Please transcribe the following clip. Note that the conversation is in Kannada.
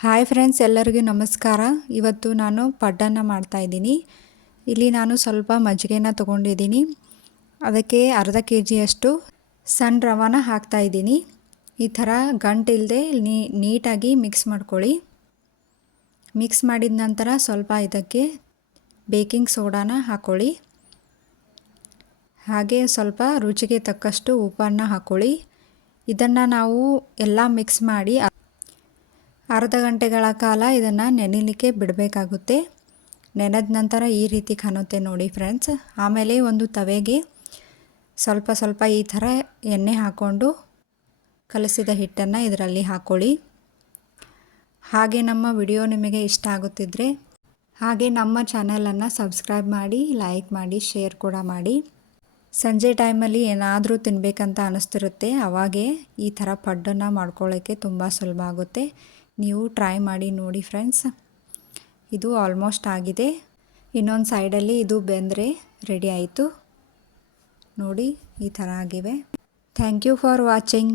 ಹಾಯ್ ಫ್ರೆಂಡ್ಸ್, ಎಲ್ಲರಿಗೂ ನಮಸ್ಕಾರ. ಇವತ್ತು ನಾನು ಪಡ್ಡನ್ನು ಮಾಡ್ತಾಯಿದ್ದೀನಿ. ಇಲ್ಲಿ ನಾನು ಸ್ವಲ್ಪ ಮಜ್ಜಿಗೆನ ತೊಗೊಂಡಿದ್ದೀನಿ. ಅದಕ್ಕೆ ಅರ್ಧ ಕೆಜಿಯಷ್ಟು ಸಣ್ಣ ರವಾನ ಹಾಕ್ತಾಯಿದ್ದೀನಿ. ಈ ಥರ ಗಂಟಿಲ್ಲದೆ ನೀಟಾಗಿ ಮಿಕ್ಸ್ ಮಾಡ್ಕೊಳ್ಳಿ. ಮಿಕ್ಸ್ ಮಾಡಿದ ನಂತರ ಸ್ವಲ್ಪ ಇದಕ್ಕೆ ಬೇಕಿಂಗ್ ಸೋಡಾನ ಹಾಕ್ಕೊಳ್ಳಿ. ಹಾಗೆ ಸ್ವಲ್ಪ ರುಚಿಗೆ ತಕ್ಕಷ್ಟು ಉಪ್ಪನ್ನು ಹಾಕ್ಕೊಳ್ಳಿ. ಇದನ್ನು ನಾವು ಎಲ್ಲ ಮಿಕ್ಸ್ ಮಾಡಿ ಅರ್ಧ ಗಂಟೆಗಳ ಕಾಲ ಇದನ್ನು ನೆನೆಯಲಿಕ್ಕೆ ಬಿಡಬೇಕಾಗುತ್ತೆ. ನೆನೆದ ನಂತರ ಈ ರೀತಿ ಕಾಣುತ್ತೆ ನೋಡಿ ಫ್ರೆಂಡ್ಸ್. ಆಮೇಲೆ ಒಂದು ತವೆಗೆ ಸ್ವಲ್ಪ ಈ ಥರ ಎಣ್ಣೆ ಹಾಕ್ಕೊಂಡು ಕಲಸಿದ ಹಿಟ್ಟನ್ನು ಇದರಲ್ಲಿ ಹಾಕ್ಕೊಳ್ಳಿ. ಹಾಗೆ ನಮ್ಮ ವಿಡಿಯೋ ನಿಮಗೆ ಇಷ್ಟ ಆಗುತ್ತಿದ್ದರೆ ಹಾಗೆ ನಮ್ಮ ಚಾನಲನ್ನು ಸಬ್ಸ್ಕ್ರೈಬ್ ಮಾಡಿ, ಲೈಕ್ ಮಾಡಿ, ಶೇರ್ ಕೂಡ ಮಾಡಿ. ಸಂಜೆ ಟೈಮಲ್ಲಿ ಏನಾದರೂ ತಿನ್ನಬೇಕಂತ ಅನ್ನಿಸ್ತಿರುತ್ತೆ. ಅವಾಗೇ ಈ ಥರ ಪಡ್ಡನ್ನು ಮಾಡ್ಕೊಳ್ಳೋಕ್ಕೆ ತುಂಬ ಸುಲಭ ಆಗುತ್ತೆ. ನೀವು ಟ್ರೈ ಮಾಡಿ ನೋಡಿ ಫ್ರೆಂಡ್ಸ್. ಇದು ಆಲ್ಮೋಸ್ಟ್ ಆಗಿದೆ. ಇನ್ನೊಂದು ಸೈಡಲ್ಲಿ ಇದು ಬೆಂದರೆ ರೆಡಿ ಆಯಿತು ನೋಡಿ. ಈ ಥರ ಆಗಿವೆ. Thank you for watching.